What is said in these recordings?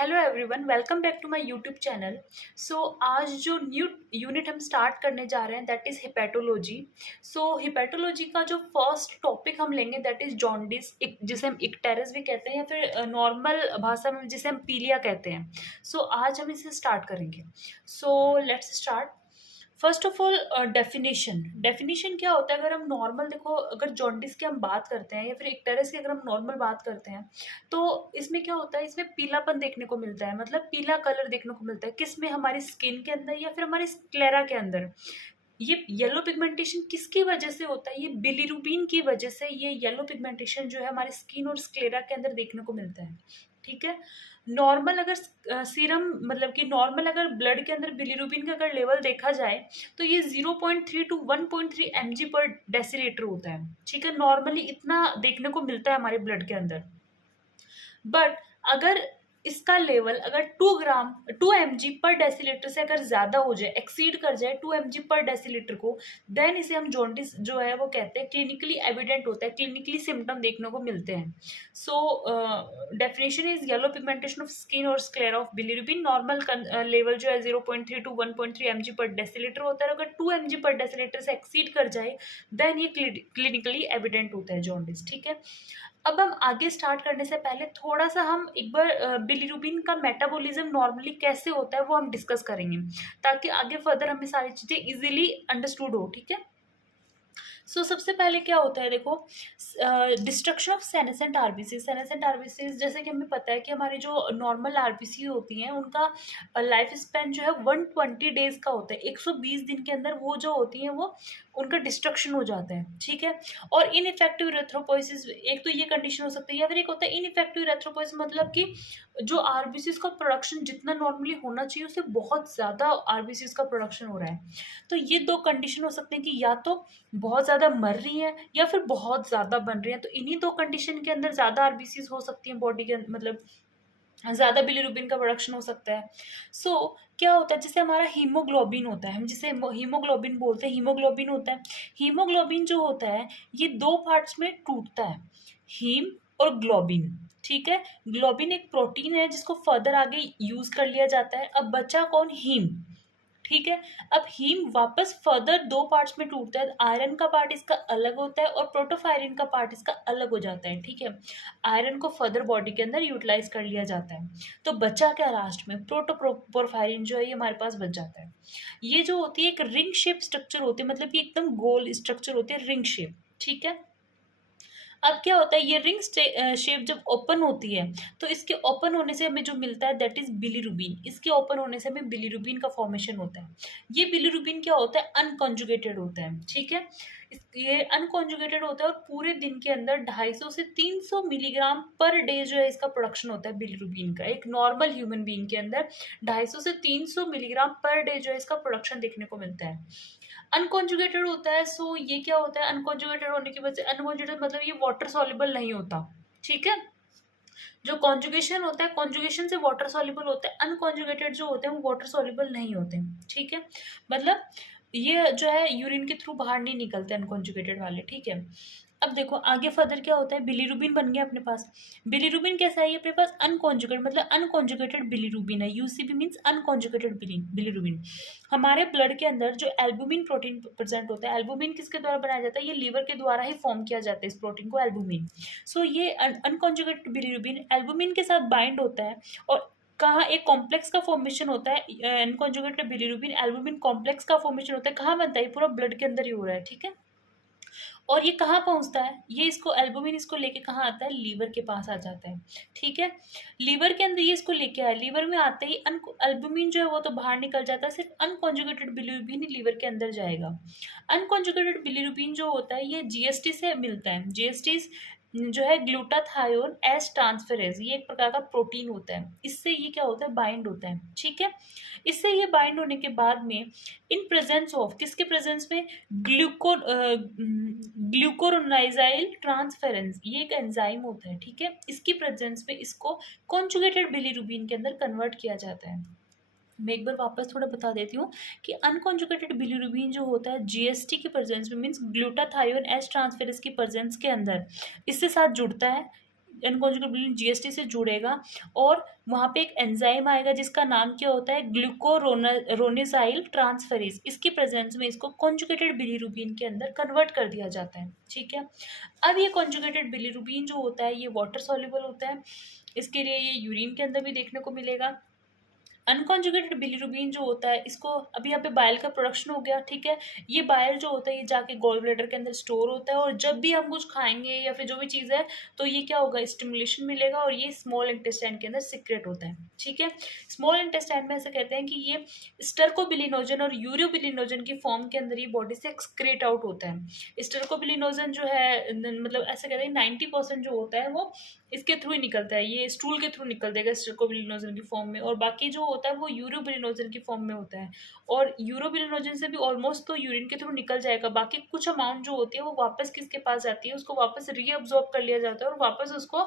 Hello everyone, welcome back to my YouTube channel. आज जो new unit हम start करने जा रहे हैं दैट इज़ हिपेटोलॉजी। हिपेटोलॉजी का जो फर्स्ट टॉपिक हम लेंगे दैट इज़ जॉन्डिस, जिसे हम इक्टेरिस भी कहते हैं या फिर नॉर्मल भाषा में जिसे हम पीलिया कहते हैं। आज हम इसे स्टार्ट करेंगे। Let's start. First of all definition क्या होता है। अगर हम नॉर्मल देखो, अगर जॉन्डिस की हम बात करते हैं या फिर इक्टेरिस की अगर हम नॉर्मल बात करते हैं तो इसमें क्या होता है, इसमें पीलापन देखने को मिलता है, मतलब पीला कलर देखने को मिलता है। किस में? हमारी स्किन के अंदर या फिर हमारी स्क्लेरा के अंदर। ये येलो पिगमेंटेशन किसकी वजह से होता है? ये बिलीरुबिन की वजह से ये येलो पिगमेंटेशन जो है हमारी स्किन और स्क्लेरा के अंदर देखने को मिलता है। ठीक है। नॉर्मल अगर सीरम मतलब कि नॉर्मल अगर ब्लड के अंदर बिलीरुबिन का अगर लेवल देखा जाए तो ये 0.3 टू 1.3 mg पर डेसीलीटर होता है। ठीक है, नॉर्मली इतना देखने को मिलता है हमारे ब्लड के अंदर। बट अगर इसका लेवल अगर 2 mg पर डेसीलीटर से अगर ज्यादा हो जाए, एक्सीड कर जाए 2 mg पर डेसीलीटर को, देन इसे हम जॉन्डिस जो है वो कहते हैं, क्लिनिकली एविडेंट होता है, क्लिनिकली सिम्टम देखने को मिलते हैं। Definition is yellow pigmentation of skin और sclera of bilirubin. Normal level जो है 0.3 टू 1.3 mg पर डेसीलीटर होता है। अगर 2 mg पर डेसीलीटर से एक्सीड कर जाए देन ये क्लिनिकली एविडेंट होता है जॉन्डिस। ठीक है। अब हम आगे स्टार्ट करने से पहले थोड़ा सा हम एक बार बिलीरुबिन का मेटाबॉलिज्म नॉर्मली कैसे होता है वो हम डिस्कस करेंगे, ताकि आगे फर्दर हमें सारी चीज़ें इजीली अंडरस्टूड हो। ठीक है। सबसे पहले क्या होता है, देखो, destruction of senescent RBC. Senescent RBC जैसे कि हमें पता है कि हमारी जो नॉर्मल आरबीसी होती हैं उनका लाइफ स्पैन जो है 120 डेज का होता है। 120 दिन के अंदर वो जो होती हैं वो उनका डिस्ट्रक्शन हो जाता है। ठीक है। और इनइफेक्टिव इरेथ्रोपोइसिस, एक तो ये कंडीशन हो सकती है, या फिर एक होता है इनइफेक्टिव इरेथ्रोपोइसिस, मतलब कि जो आरबीसी का प्रोडक्शन जितना नॉर्मली होना चाहिए उससे बहुत ज़्यादा आरबीसी का प्रोडक्शन हो रहा है। तो ये दो कंडीशन हो सकते हैं कि या तो बहुत ज़्यादा मर रही है या फिर बहुत ज़्यादा बन रही है। तो इन्हीं दो कंडीशन के अंदर ज़्यादा आरबीसी हो सकती हैं बॉडी के, मतलब ज़्यादा बिलीरुबिन का प्रोडक्शन हो सकता है। क्या होता है, जैसे हमारा हीमोग्लोबिन होता है, हम जिसे हीमोग्लोबिन बोलते हैं, हीमोग्लोबिन होता है। हीमोग्लोबिन जो होता है ये दो पार्ट्स में टूटता है, हीम और ग्लोबिन। ठीक है। ग्लोबिन एक प्रोटीन है जिसको फर्दर आगे यूज कर लिया जाता है। अब बचा कौन? हीम। ठीक है। अब हीम वापस फर्दर दो पार्ट्स में टूटता है। आयरन का पार्ट इसका अलग होता है और प्रोटोफायरिन का पार्ट इसका अलग हो जाता है। ठीक है। आयरन को फर्दर बॉडी के अंदर यूटिलाइज कर लिया जाता है। तो बचा क्या लास्ट में? प्रोटोपोरफायरिन जो है ये हमारे पास बच जाता है। ये जो होती है एक रिंग शेप स्ट्रक्चर होती है, मतलब कि एकदम गोल स्ट्रक्चर होती है, रिंग शेप। ठीक है। अब क्या होता है, ये रिंग शेप जब ओपन होती है तो इसके ओपन होने से हमें जो मिलता है दैट इज बिलीरुबिन। इसके ओपन होने से हमें बिलीरुबिन का फॉर्मेशन होता है। ये बिलीरुबिन क्या होता है? अनकॉन्जुगेटेड होता है। ठीक है। ये अनकॉन्जुगेटेड होता है और पूरे दिन के अंदर 250 से 300 मिलीग्राम पर डे जो है इसका प्रोडक्शन होता है बिलीरुबिन का। एक नॉर्मल ह्यूमन बीइंग के अंदर 250 से 300 मिलीग्राम पर डे जो है इसका प्रोडक्शन देखने को मिलता है। अनकॉन्जुगेटेड होता है। ये क्या होता है? अनकॉन्जुगेटेड होने की वजह से, अनकॉन्जुगेटेड मतलब ये वाटर सॉल्युबल नहीं होता। ठीक है। जो कॉन्जुगेशन होता है, कॉन्जुगेशन से वाटर सॉल्युबल होता है। अनकॉन्जुगेटेड जो होते हैं वो वाटर सॉल्युबल नहीं होते। ठीक है। मतलब ये जो है यूरिन के थ्रू बाहर नहीं निकलते अनकॉन्जुगेटेड वाले। ठीक है। अब देखो आगे फर्दर क्या होता है, बिलीरुबिन बन गया अपने पास। बिलीरुबिन कैसा है? ये अपने पास अनकॉन्जुगेटेड, मतलब अनकॉन्जुगेटेड बिलीरुबिन है। UCB means unconjugated bilirubin. हमारे ब्लड के अंदर जो एल्बुमिन प्रोटीन प्रेजेंट होता है, एल्बुमिन किसके द्वारा बनाया जाता है? ये लीवर के द्वारा ही फॉर्म किया जाता है इस प्रोटीन को, एल्बुमिन। ये अनकॉन्जुगेटेड बिलीरुबिन एल्बुमिन के साथ बाइंड होता है और कहाँ एक कॉम्प्लेक्स का फॉर्मेशन होता है। अनकॉन्जुगेटेड बिलीरुबिन एल्बुमिन कॉम्प्लेक्स का फॉर्मेशन होता है। कहाँ बनता है? पूरा ब्लड के अंदर ही हो रहा है। ठीक है। और ये कहाँ पहुँचता है? ये इसको एल्बुमिन इसको लेके कहाँ आता है? लीवर के पास आ जाता है। ठीक है। लीवर के अंदर ये इसको लेके आया, लीवर में आते ही एल्बुमिन जो है वो तो बाहर निकल जाता है, सिर्फ अनकॉन्जुगेटेड बिलीरुबिन ही लीवर के अंदर जाएगा। अनकॉन्जुगेटेड बिलीरुबिन जो होता है ये जीएसटी से मिलता है। जीएसटी जो है ग्लूटाथायोन एस ट्रांसफेरेज, ये एक प्रकार का प्रोटीन होता है। इससे ये क्या होता है? बाइंड होता है। ठीक है। इससे ये बाइंड होने के बाद में इन प्रेजेंस ऑफ, किसके प्रेजेंस में? ग्लूकोरोनाइजाइल ट्रांसफेरेंस, ये एक एंजाइम होता है। ठीक है। इसकी प्रेजेंस में इसको कॉन्जुगेटेड बिलीरुबिन के अंदर कन्वर्ट किया जाता है। मैं एक बार वापस थोड़ा बता देती हूँ कि अनकॉन्जुगेटेड बिलीरुबिन जो होता है जीएसटी की प्रेजेंस में, मीन्स ग्लूटाथायोन एस ट्रांसफेरेज की प्रेजेंस के अंदर इससे साथ जुड़ता है। अनकॉन्जुगेटेड बिलिरुबिन जीएसटी से जुड़ेगा और वहाँ पे एक एंजाइम आएगा जिसका नाम क्या होता है, ग्लूकोरोनिसाइल ट्रांसफेरेज। इसकी प्रेजेंस में इसको कॉन्जुगेटेड बिलिरुबिन के अंदर कन्वर्ट कर दिया जाता है। ठीक है, अब ये कॉन्जुगेटेड बिलिरुबिन जो होता है ये वाटर सॉल्युबल होता है, इसके लिए ये यूरिन के अंदर भी देखने को मिलेगा। अनकॉन्जुगेटेड बिलिरुबिन जो होता है इसको, अभी यहाँ पे बाइल का प्रोडक्शन हो गया, ठीक है, ये बाइल जो होता है ये जाके गॉल ब्लैडर के अंदर स्टोर होता है और जब भी हम कुछ खाएंगे या फिर जो भी चीज़ है तो ये क्या होगा, स्टिमुलेशन मिलेगा और ये स्मॉल इंटेस्टाइन के अंदर सिक्रेट होता है। ठीक है, स्मॉल इंटेस्टाइन में ऐसे कहते हैं कि ये स्टर्कोबिलिनोजन और यूरोबिलिनोजन की फॉर्म के अंदर ये बॉडी से एक्सक्रेट आउट होता है। स्टर्कोबिलिनोजन जो है मतलब ऐसे कहते हैं 90% जो होता है वो इसके थ्रू ही निकलता है, ये स्टूल के थ्रू निकल देगा स्टर्कोबिलिनोजन की फॉर्म में, और बाकी जो होता है वो यूरोबिलिनोजन की फॉर्म में होता है। और यूरोबिलिनोजन से भी ऑलमोस्ट तो यूरिन के थ्रू निकल जाएगा, बाकी कुछ अमाउंट जो होती है वो वापस किसके पास जाती है, उसको वापस रीअब्जॉर्ब कर लिया जाता है और वापस उसको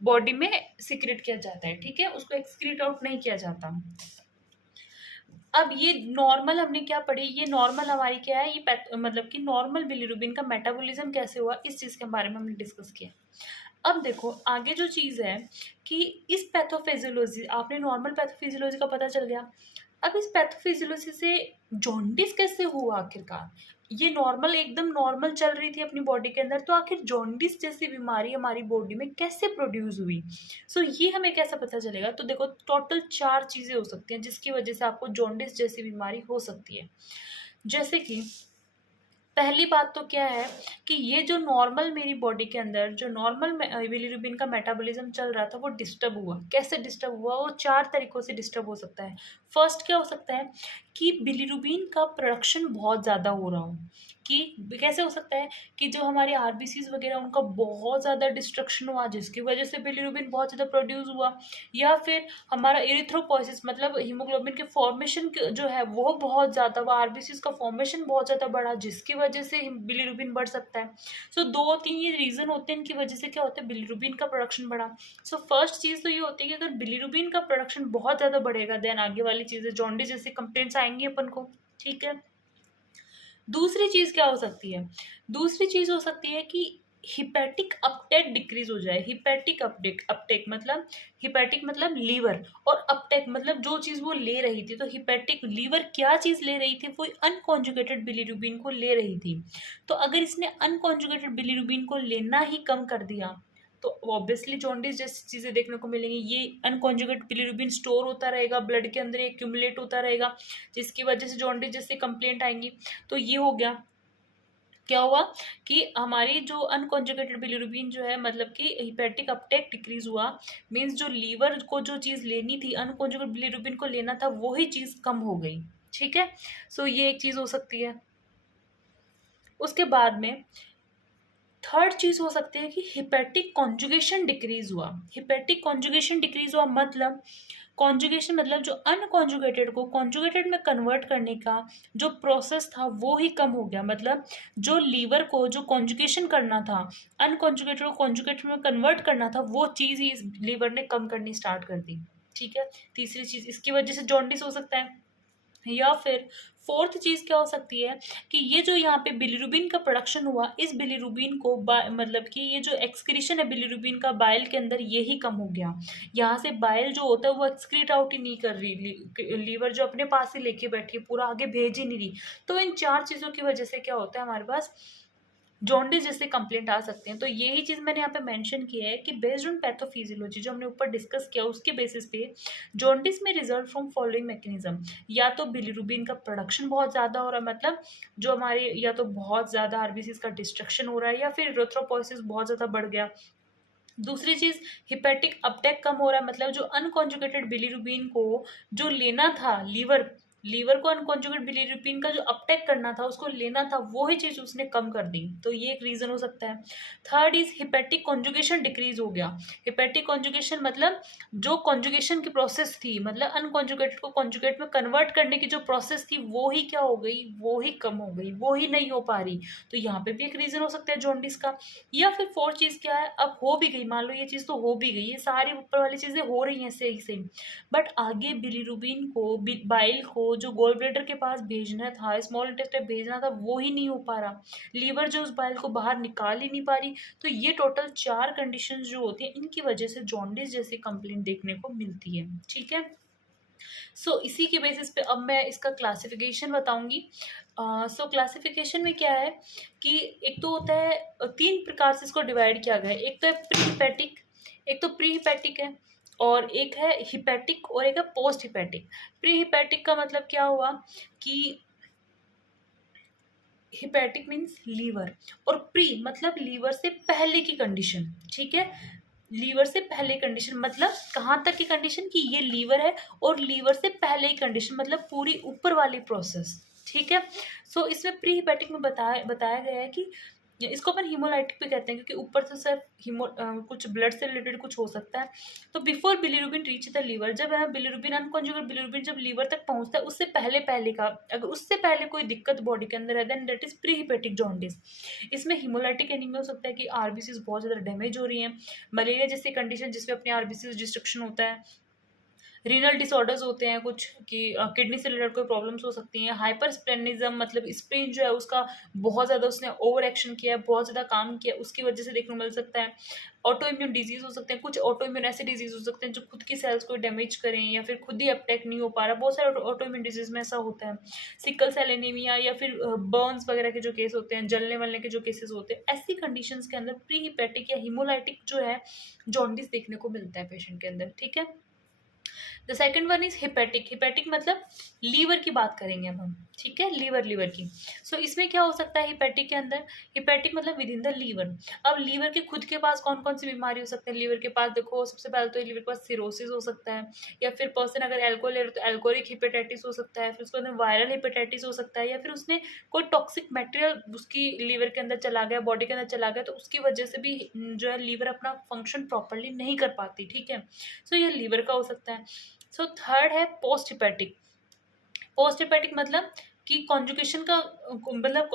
बॉडी में सिक्रेट किया जाता है। ठीक है, उसको एक्सक्रीट आउट नहीं किया जाता। अब ये नॉर्मल हमने क्या पढ़ी, ये नॉर्मल हमारी क्या है, ये मतलब कि नॉर्मल बिलिरुबिन का मेटाबॉलिज्म कैसे हुआ, इस चीज़ के बारे में हमने डिस्कस किया। अब देखो आगे जो चीज़ है कि इस पैथोफिजियोलॉजी, आपने नॉर्मल पैथोफिजियोलॉजी का पता चल गया, अब इस पैथोफिजियोलॉजी से जॉन्डिस कैसे हुआ आखिरकार, ये नॉर्मल एकदम नॉर्मल चल रही थी अपनी बॉडी के अंदर, तो आखिर जॉन्डिस जैसी बीमारी हमारी बॉडी में कैसे प्रोड्यूस हुई। सो ये हमें कैसे पता चलेगा, तो देखो टोटल 4 चीज़ें हो सकती हैं जिसकी वजह से आपको जॉन्डिस जैसी बीमारी हो सकती है। जैसे कि पहली बात तो क्या है कि ये जो नॉर्मल मेरी बॉडी के अंदर जो नॉर्मल बिलिरुबिन का मेटाबॉलिज्म चल रहा था वो डिस्टर्ब हुआ। कैसे डिस्टर्ब हुआ, वो 4 तरीकों से डिस्टर्ब हो सकता है। फर्स्ट क्या हो सकता है कि बिलिरुबिन का प्रोडक्शन बहुत ज़्यादा हो रहा हो, कि कैसे हो सकता है कि जो हमारे आरबीसीज वगैरह उनका बहुत ज़्यादा डिस्ट्रक्शन हुआ जिसकी वजह से बिलिरुबिन बहुत ज़्यादा प्रोड्यूस हुआ, या फिर हमारा एरिथ्रोपोइसिस मतलब हीमोग्लोबिन के फॉर्मेशन जो है वो बहुत ज़्यादा, वो आरबीसीज का फॉर्मेशन बहुत ज़्यादा बढ़ा जिसकी वजह से बिलिरुबिन बढ़ सकता है। सो 2-3 ये रीज़न होते हैं इनकी वजह से क्या होता है, बिलिरुबिन का प्रोडक्शन बढ़ा। सो फर्स्ट चीज़ तो ये होती है कि अगर बिलिरुबिन का प्रोडक्शन बहुत ज़्यादा बढ़ेगा देन आगे वाली चीज़ें जॉन्डिस जैसे कंप्लेंट्स आएंगी अपन को। ठीक है, दूसरी चीज़ क्या हो सकती है, दूसरी चीज़ हो सकती है कि हिपैटिक अपटेक डिक्रीज हो जाए। हिपैटिक अपटेक मतलब लीवर, और अपटेक मतलब जो चीज़ वो ले रही थी, तो हिपैटिक लीवर क्या चीज़ ले रही थी, वो अनकॉन्जुगेटेड बिलिरुबिन को ले रही थी। तो अगर इसने अनकॉन्जुगेटेड बिलिरुबिन को लेना ही कम कर दिया तो ऑब्वियसली जॉन्डिस जैसी चीज़ें देखने को मिलेंगी। ये अनकॉन्जुगेट बिलिरुबिन स्टोर होता रहेगा ब्लड के अंदर, एक्यूमुलेट होता रहेगा जिसकी वजह से जॉन्डिस जैसी कंप्लेंट आएंगी। तो ये हो गया, क्या हुआ कि हमारी जो अनकॉन्जुगेटेड बिलिरुबिन जो है मतलब कि हिपैटिक अपटेक डिक्रीज हुआ, मीन्स जो लीवर को जो चीज़ लेनी थी अनकॉन्जुगेटेड बिलिरुबिन को लेना था वही चीज़ कम हो गई। ठीक है, सो ये एक चीज़ हो सकती है। उसके बाद में थर्ड चीज़ हो सकती है कि हिपैटिक कॉन्जुगेशन डिक्रीज हुआ। हिपैटिक कॉन्जुगेशन डिक्रीज हुआ मतलब कॉन्जुगेशन मतलब जो अनकॉन्जुगेटेड को कॉन्जुगेटेड में कन्वर्ट करने का जो प्रोसेस था वो ही कम हो गया। मतलब जो लीवर को जो कॉन्जुगेशन करना था, अनकॉन्जुगेटेड को कॉन्जुगेटेड में कन्वर्ट करना था, वो चीज़ ही इस लीवर ने कम करनी स्टार्ट कर दी। ठीक है, तीसरी चीज़ इसकी वजह से जॉन्डिस हो सकता है। या फिर फोर्थ चीज़ क्या हो सकती है कि ये जो यहाँ पे बिलिरुबिन का प्रोडक्शन हुआ, इस बिलिरुबिन को मतलब कि ये जो एक्सक्रीशन है बिलिरुबिन का बाइल के अंदर ये ही कम हो गया। यहाँ से बाइल जो होता है वो एक्सक्रीट आउट ही नहीं कर रही, लीवर जो अपने पास ही लेके बैठी है, पूरा आगे भेज ही नहीं रही। तो इन 4 चीज़ों की वजह से क्या होता है, हमारे पास जॉन्डिस जैसे कंप्लेंट आ सकते हैं। तो यही चीज़ मैंने यहाँ पे मेंशन किया है कि बेस्ड ऑन पैथोफिजियोलॉजी जो हमने ऊपर डिस्कस किया उसके बेसिस पे जॉन्डिस में रिजल्ट फ्रॉम फॉलोइंग मैकेनिज्म, या तो बिलिरुबिन का प्रोडक्शन बहुत ज़्यादा हो रहा है, मतलब जो हमारे या तो बहुत ज़्यादा आरबीसीज का डिस्ट्रक्शन हो रहा है, या फिर एरिथ्रोपोइसिस बहुत ज़्यादा बढ़ गया। दूसरी चीज़ हिपैटिक अपटेक कम हो रहा है, मतलब जो अनकॉन्जुगेटेड बिलिरुबिन को जो लेना था लीवर को अनकॉन्जुगेट बिलिरुबिन का जो अपटेक करना था उसको लेना था, वो ही चीज़ उसने कम कर दी। तो ये एक रीज़न हो सकता है। Third is hepatic conjugation decrease हो गया। हिपैटिक कॉन्जुगेशन मतलब जो कॉन्जुगेशन की प्रोसेस थी, मतलब अनकॉन्जुगेटेड को कॉन्जुगेट में कन्वर्ट करने की जो प्रोसेस थी वो ही क्या हो गई, वो ही कम हो गई, वो ही नहीं हो पा रही। तो यहाँ पे भी एक रीज़न हो सकता है जॉन्डिस का। या फिर फोर्थ चीज़ क्या है, अब हो भी गई, मान लो ये चीज़ तो हो भी गई, ये सारी ऊपर वाली चीज़ें हो रही हैं सही से, बट आगे बिलिरुबिन को बाइल को जो गॉल ब्लैडर के पास भेजना था, स्मॉल इंटेस्टाइन भेजना था, वो ही नहीं हो पा रहा, लीवर जो उस बाइल को बाहर निकाल ही नहीं पा रही। तो ये टोटल 4 कंडीशंस जो होती हैं, इनकी वजह से जॉन्डिस जैसी कंप्लेंट देखने को मिलती है। ठीक है, सो इसी के बेसिस पे अब मैं इसका क्लासिफिकेशन बताऊंगी। सो क्लासिफिकेशन में क्या है कि एक तो होता है 3 प्रकार से इसको डिवाइड किया गया है। एक तो है प्री हिपैटिक, एक तो प्री हिपैटिक है, और एक है हिपैटिक, और एक है पोस्ट हिपैटिक। प्री हिपैटिक का मतलब क्या हुआ कि हिपैटिक मीन्स लीवर, और प्री मतलब लीवर से पहले की कंडीशन। ठीक है, लीवर से पहले कंडीशन मतलब कहाँ तक की कंडीशन कि ये लीवर है, और लीवर से पहले की कंडीशन मतलब पूरी ऊपर वाली प्रोसेस। ठीक है, सो इसमें प्री हिपैटिक में बताया गया है कि इसको अपन हीमोलाइटिक भी कहते हैं, क्योंकि ऊपर से सिर्फ कुछ ब्लड से रिलेटेड कुछ हो सकता है। तो before bilirubin reach the liver, जब है बिलीरुबिन अनकॉन्जुगेट बिलीरुबिन जब लीवर तक पहुंचता है, उससे पहले पहले का, अगर उससे पहले कोई दिक्कत बॉडी के अंदर है, then that is pre hepatic jaundice. इसमें हीमोलाइटिक एनीमिया हो सकता है कि आरबीसीज बहुत ज़्यादा डैमेज हो रही हैं, मलेरिया जैसी कंडीशन जिसमें अपने आरबीसीज डिस्ट्रक्शन होता है, रीनल डिसऑर्डर्स होते हैं कुछ कि किडनी से रिलेटेड कोई प्रॉब्लम्स हो सकती हैं, हाइपरस्प्लेनिज्म मतलब स्प्लीन जो है उसका बहुत ज़्यादा उसने ओवर एक्शन किया है, बहुत ज़्यादा काम किया, उसकी वजह से देखने को मिल सकता है। ऑटो इम्यून डिजीज हो सकते हैं, कुछ ऑटो इम्यून ऐसे डिजीज हो सकते हैं जो खुद की सेल्स को डैमेज करें, या फिर खुद ही अटैक नहीं हो पा रहा, बहुत सारे ऑटो इम्यून डिजीज में ऐसा होता है। सिकल सेल एनीमिया या फिर बर्न्स वगैरह के जो केस होते हैं, जलने वलने के जो केसेस होते हैं, ऐसी कंडीशंस के अंदर प्री हिपैटिक या हीमोलाइटिक जो है जॉन्डिस देखने को मिलता है पेशेंट के अंदर। ठीक है, the second one is hepatic. Hepatic मतलब लीवर की बात करेंगे अब हम। ठीक है, लीवर की। सो इसमें क्या हो सकता है हिपैटिक के अंदर, हिपैटिक मतलब विद इन द लीवर। अब लीवर के खुद के पास कौन कौन सी बीमारी हो सकती है लीवर के पास, देखो सबसे पहले तो लीवर के पास सिरोसिस हो सकता है, या फिर पर्सन अगर एल्कोहल ले रहा है तो एल्कोहलिक हिपेटाइटिस हो सकता है, फिर उसके अंदर वायरल हिपेटाइटिस हो सकता है, या फिर उसने कोई टॉक्सिक मटेरियल उसकी लीवर के अंदर चला गया, बॉडी के अंदर चला गया, तो उसकी वजह से भी जो है लीवर अपना फंक्शन प्रॉपरली नहीं कर पाती। ठीक है, सो ये लीवर का हो सकता है। सो थर्ड है पोस्ट हिपैटिक। पोस्ट हिपैटिक मतलब कि कॉन्जुगेशन का मतलब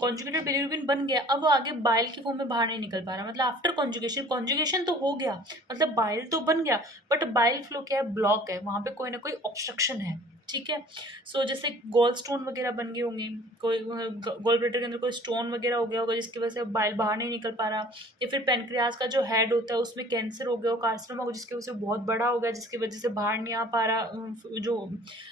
कॉन्जुगेटेड बिलिरुबिन बन गया, अब वो आगे बाइल की फॉर्म में बाहर नहीं निकल पा रहा, मतलब आफ्टर कॉन्जुगेशन, कॉन्जुगेशन तो हो गया, मतलब बाइल तो बन गया, बट बाइल फ्लो क्या है, ब्लॉक है, वहाँ पे कोई ना कोई ऑब्स्ट्रक्शन है। ठीक है, सो जैसे गॉल स्टोन वगैरह बन गए होंगे, कोई गॉल ब्लैडर के अंदर कोई स्टोन वगैरह हो गया होगा जिसकी वजह से बाइल बाहर नहीं निकल पा रहा, या फिर पेनक्रियाज का जो हेड होता है उसमें कैंसर हो गया हो, कार्सिनोमा हो जिसकी वजह से बहुत बड़ा हो गया, जिसकी वजह से बाहर नहीं आ पा रहा जो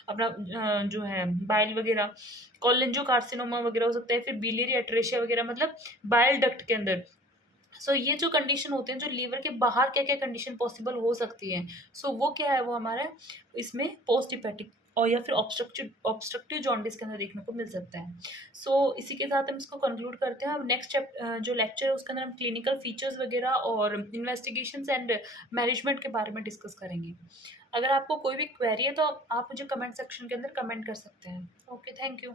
अपना जो है बाइल वगैरह, कोलेंजो कार्सिनोमा वगैरह हो सकता है, फिर बिलियरी एट्रेशिया वगैरह मतलब बाइल डक्ट के अंदर। सो ये जो कंडीशन होते हैं, जो लीवर के बाहर क्या क्या कंडीशन पॉसिबल हो सकती है, सो वो क्या है, वो हमारा इसमें पोस्ट हिपैटिक और या फिर ऑब्स्ट्रक्टिव जॉन्डिस के अंदर देखने को मिल सकता है। सो इसी के साथ हम इसको कंक्लूड करते हैं। अब नेक्स्ट जो लेक्चर है उसके अंदर हम क्लिनिकल फीचर्स वगैरह और इन्वेस्टिगेशंस एंड मैनेजमेंट के बारे में डिस्कस करेंगे। अगर आपको कोई भी क्वेरी है तो आप मुझे कमेंट सेक्शन के अंदर कमेंट कर सकते हैं। Okay, thank you.